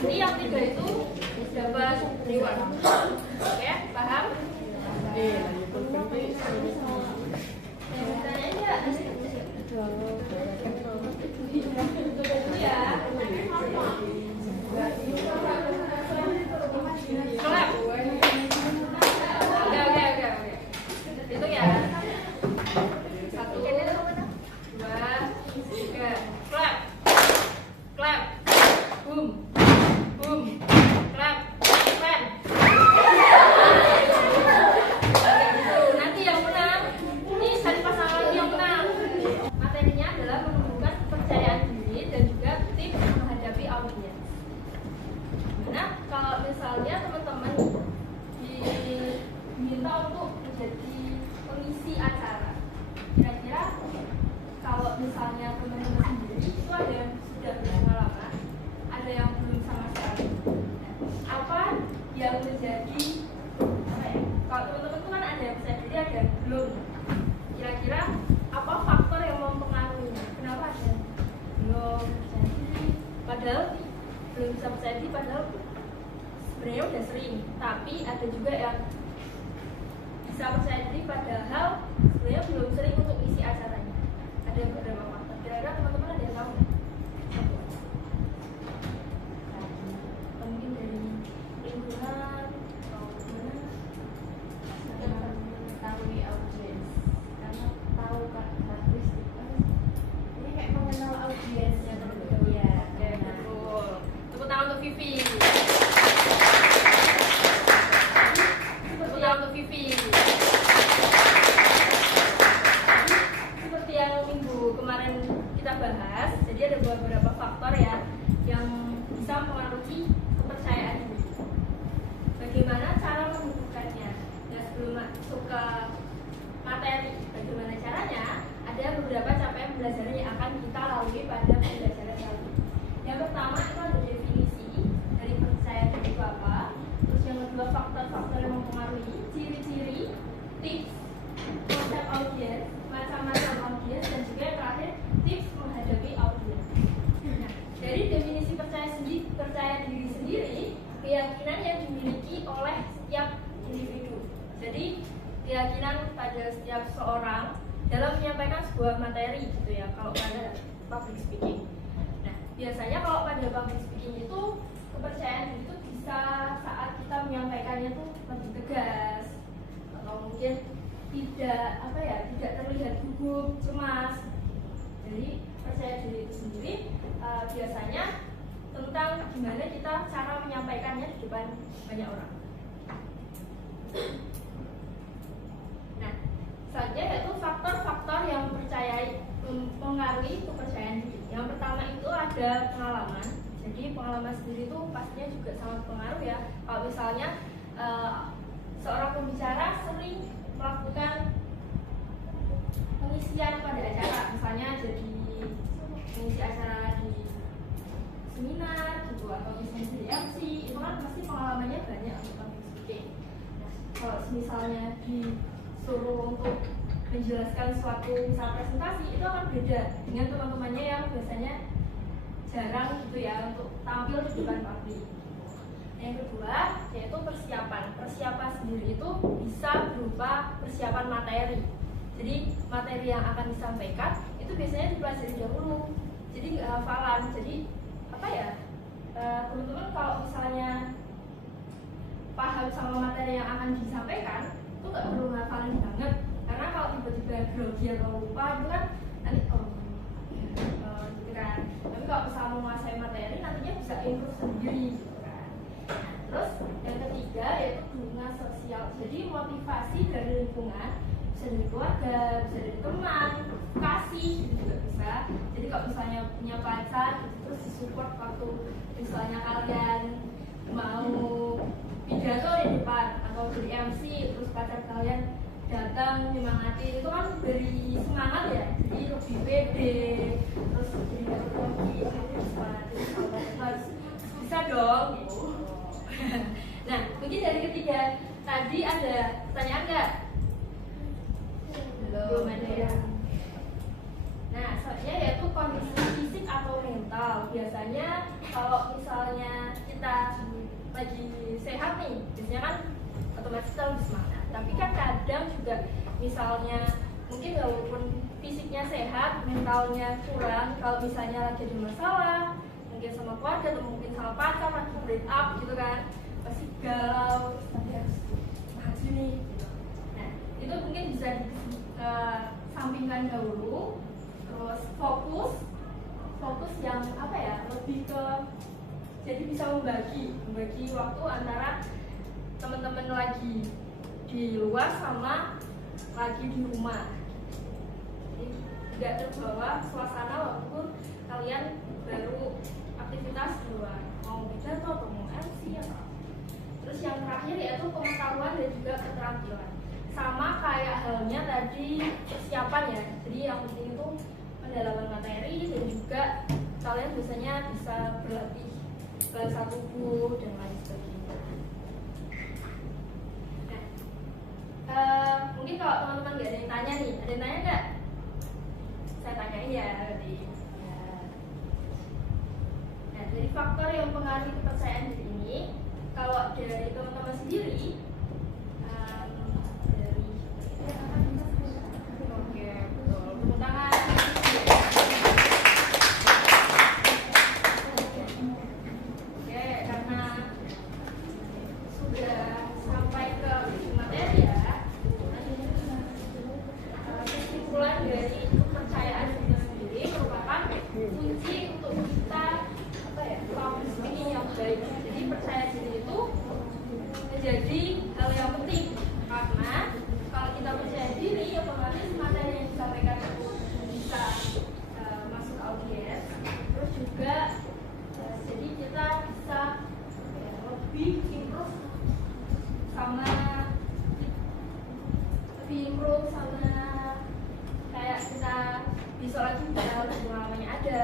Nanti yang 3 itu dapat reward. Oke, paham? Misalnya teman-teman diminta untuk menjadi pengisi acara, kira-kira kalau misalnya teman-teman sendiri itu ada yang sudah berpengalaman, ada yang belum sama sekali. Apa yang menjadi kalau teman-teman itu kan ada yang bisa jadi, ada yang belum. Kira-kira apa faktor yang mempengaruhi? Kenapa ada yang belum jadi, padahal belum bisa terjadi, padahal sebenarnya udah sering, tapi ada juga yang bisa percaya diri padahal sebenarnya belum sering untuk isi acaranya. Ada beberapa faktor. Kira-kira teman-teman ada yang tahu nggak? Mungkin dari lingkungan atau gimana? Mengetahui audiens, karena tahu karakteristik. Ini kayak mengenal audiensnya terlebih. Ya, betul. Tepuk tangan untuk Vivi. Untuk Vivi. Seperti yang minggu kemarin kita bahas, jadi ada beberapa faktor ya yang bisa mempengaruhi kepercayaan diri. Bagaimana cara menentukannya? Nah, sebelum masuk ke materi, bagaimana caranya? Ada beberapa capaian pembelajaran yang akan kita lalui pada pembelajaran kali ini. Yang pertama itu ada definisi dari kepercayaan diri itu apa. Terus yang kedua faktor-faktor yang mempengaruhi, ciri-ciri, tips, konsep audiens, macam-macam audiens, dan juga yang terakhir tips menghadapi audiens. Nah, dari definisi percaya diri sendiri, keyakinan yang dimiliki oleh setiap individu. Jadi keyakinan pada setiap seorang dalam menyampaikan sebuah materi gitu ya, kalau pada public speaking. Nah, biasanya kalau pada public speaking itu kepercayaan diri itu bisa saat kita menyampaikannya tuh lebih tegas, atau mungkin tidak terlihat gugup, cemas. Jadi percaya diri itu sendiri biasanya tentang gimana kita cara menyampaikannya di depan banyak orang. Nah, selanjutnya yaitu faktor-faktor yang mempengaruhi kepercayaan diri. Yang pertama itu ada pengalaman. Jadi pengalaman sendiri itu pastinya juga sangat pengaruh ya. Kalau misalnya seorang pembicara sering melakukan pengisian pada acara, misalnya jadi mengisi acara di seminar gitu, atau misalnya di MC, itu kan pasti pengalamannya banyak untuk public speaking. Nah, kalau misalnya disuruh untuk menjelaskan suatu misal presentasi, itu akan beda dengan teman-temannya yang biasanya jarang gitu ya untuk tampil di depan publik. Yang kedua yaitu persiapan. Persiapan sendiri itu bisa berupa persiapan materi. Jadi materi yang akan disampaikan itu biasanya dipelajari dahulu. Jadi nggak hafalan. Jadi teman-teman kalau misalnya paham sama materi yang akan disampaikan itu nggak perlu hafalan banget. Karena kalau tiba-tiba grogi atau lupa itu kan nanti gitu kan. Tapi kalau misalnya menguasai materi nantinya bisa improve sendiri gitu kan. Nah, terus yang ketiga yaitu dukungan sosial. Jadi motivasi dari lingkungan, bisa dari keluarga, bisa dari teman, kasih juga bisa. Jadi kalau misalnya punya pacar gitu, terus disupport waktu misalnya kalian mau pidato di depan atau jadi MC, terus pacar kalian datang nyemangati, itu kan beri semangat ya, jadi lebih pede, terus jadi lagi harus bisa dong gitu. Nah, mungkin dari ketiga tadi ada pertanyaan nggak? Belum ada ya. Nah, soalnya yaitu kondisi fisik atau mental. Biasanya kalau misalnya kita nih, biasanya kan otomatis kita lebih semangat. Tapi kan kadang juga misalnya mungkin walaupun fisiknya sehat, mentalnya kurang, kalau misalnya lagi ada masalah mungkin sama keluarga atau mungkin sama pacar lagi break up gitu kan, pasti galau, tapi harus maju nih gitu. Nah itu mungkin bisa dikesampingkan dahulu, terus fokus yang apa ya, lebih ke jadi bisa membagi waktu antara teman-teman lagi di luar sama lagi di rumah. Jadi tidak terbawa suasana waktu kalian baru aktivitas di luar, mau pidato atau mau MC atau. Terus yang terakhir yaitu pengetahuan dan juga keterampilan. Sama kayak halnya tadi persiapan ya. Jadi yang penting itu pendalaman materi dan juga kalian biasanya bisa berlatih bahasa tubuh dan lain sebagainya. Nah, mungkin kalau teman-teman nggak ada yang tanya nih, ada yang tanya nggak? Saya tanyain ya tadi. Nah, dari faktor yang mempengaruhi kepercayaan diri ini, kalau dari teman-teman sendiri, oke, betul, tepuk tangan. Oke, karena sudah sampai ke uji materi ya, kesimpulan dari kepercayaan diri sendiri merupakan kunci untuk kita public speaking yang baik. Jadi percaya diri itu menjadi hal yang penting, karena kalau kita percaya diri otomatis materi yang disampaikan itu bisa masuk audiens, terus juga jadi kita bisa lebih improve sama kayak kita bisa lagi pengalamannya ada